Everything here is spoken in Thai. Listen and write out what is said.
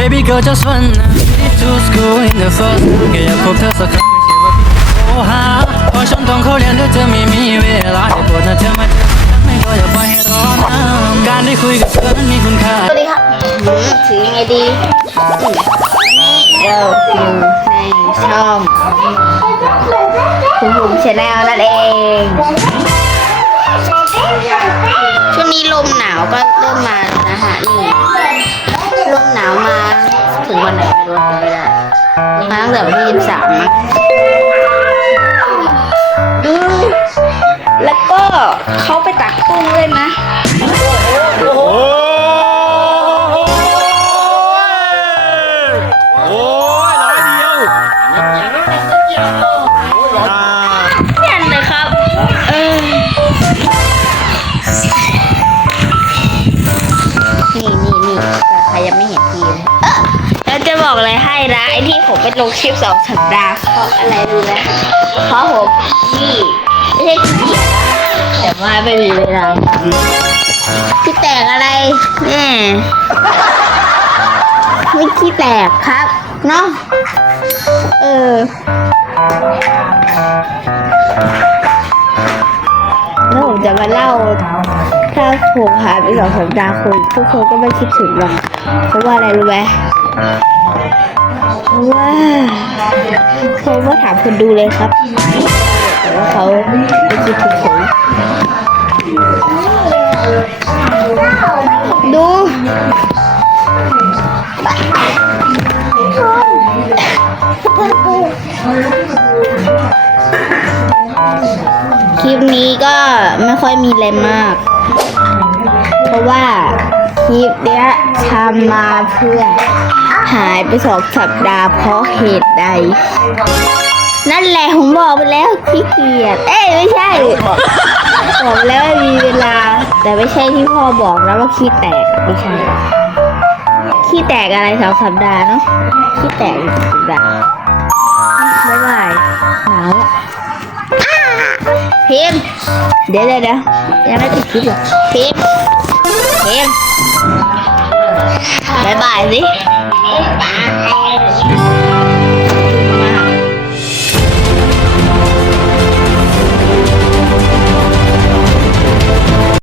Baby girl just wanna be to school in the first แค่อยากพบเธอสักครั้งไม่ใช่ว่าพี่โอ้หาเพราะฉันต้องเข้าเรียนด้วยเธอไม่มีเวลาได้ปรดนะเธอมาเจอไม่ก็อย่าปล่อยให้รอนานการได้คุยกับเธอนั้นมีคุณค่า สวัสดีครับหืมถือยังไงดีเราอยู่ในช่องคุณภูมิชาแนลนั่นเองช่วงนี้ลมหนาวก็เริ่มมา รู้จำไม่ได้มาตั้งแต่วันที่ยี่สิบสามมั้งดูแล้วก็เขาไปตักกุ้งเลยนะ โอ้ยร้อยเดียวอ่าเนี่ยเลยครับ เออ นี่นี่นี่ใครยังไม่เห็นทีมเออ แล้วจะบอกอะไรให้นะไอที่ผมไปลงคลิปสองสัปดาห์เพราะอะไรรู้ไหมเพราะผมนี่ไม่ใช่ขี้เกียจนะแต่ว่าไม่มีเวลาทำขี้แตกอะไรแน่ไม่ขี้แตกครับเนาะเออแล้วผมจะมาเล่าถ้าผมหายไปสองสัปดาห์คนทุกคนก็ไม่คิดถึงหรอกเพราะว่าอะไรรู้ไหม ว่าเขาก็ถามคนดูเลยครับ แต่ว่าเขาไม่คิดถึงผมดูคลิปนี้ก็ไม่ค่อยมีอะไรมาก เพราะว่า ลิปเนี้ยทำมาเพื่อ หายไปสองสัปดาห์เพราะเหตุใด นั่นแหละผมบอกไปแล้วขี้เกียจเอ้ยไม่ใช่ บอกไปแล้วว่ามีเวลา แต่ไม่ใช่ที่พ่อบอกนะว่าขี้แตกไม่ใช่ขี้แตกอะไรสองสัปดาห์เนาะขี้แตกอีกสัปดาห์บ๊ายบายหนาวอะพิมเดี๋ยวเดี๋ยวเดี๋ยวยังไม่ติดคลิปหรอพิมพิม 拜拜你拜拜